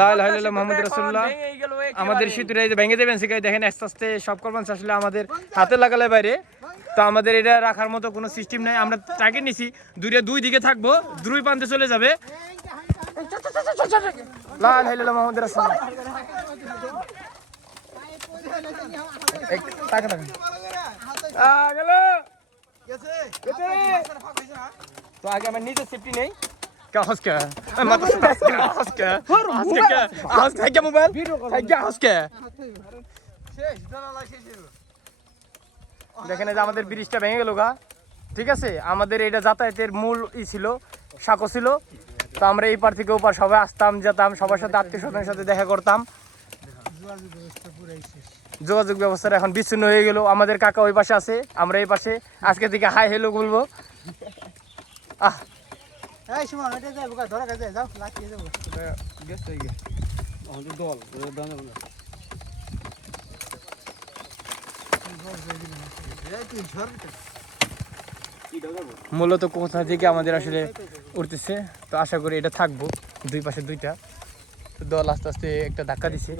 লা ইলাহা ইল্লাল্লাহ মুহাম্মাদুর রাসূলুল্লাহ। আমাদের সেতুটা এই যে ভেঙে দেবেন শিখাই দেখেন আস্তে আস্তে সব করবান আসলে আমাদের হাতে লাগালে বাইরে। তো আমাদের এটা রাখার মতো কোনো সিস্টেম নাই। আমরা টার্গেট নিছি দুই দিকে থাকবো, দুই প্রান্তে চলে যাবে। লা ইলাহা ইল্লাল্লাহ মুহাম্মাদুর রাসূলুল্লাহ। এক টাকা টাকা গেল তো আগে আমার নিজের সেফটি নেই। Hauske. Hauske মোবাইল Hauske দেখেন এই যে আমাদের ব্রিজটা ভেঙে গেল গা। ঠিক আছে, আমাদের এটা যাতায়াতের মূল ছিল, সাঁকো ছিল। তো আমরা এই পার থেকে ওপার সবাই আসতাম যেতাম, সবার সাথে আত্মীয় স্বজনের সাথে দেখা করতাম। যোগাযোগ ব্যবস্থা এখন বিচ্ছিন্ন হয়ে গেল। আমাদের কাকা ওই পাশে আছে, আমরা এই পাশে। আজকে থেকে হাই হ্যালো বলবো। আহ মূলত কোথা থেকে আমাদের আসলে উঠতেছে। তো আশা করি এটা থাকবো, দুই পাশে দুইটা। তো দল আস্তে আস্তে একটা ধাক্কা দিছে।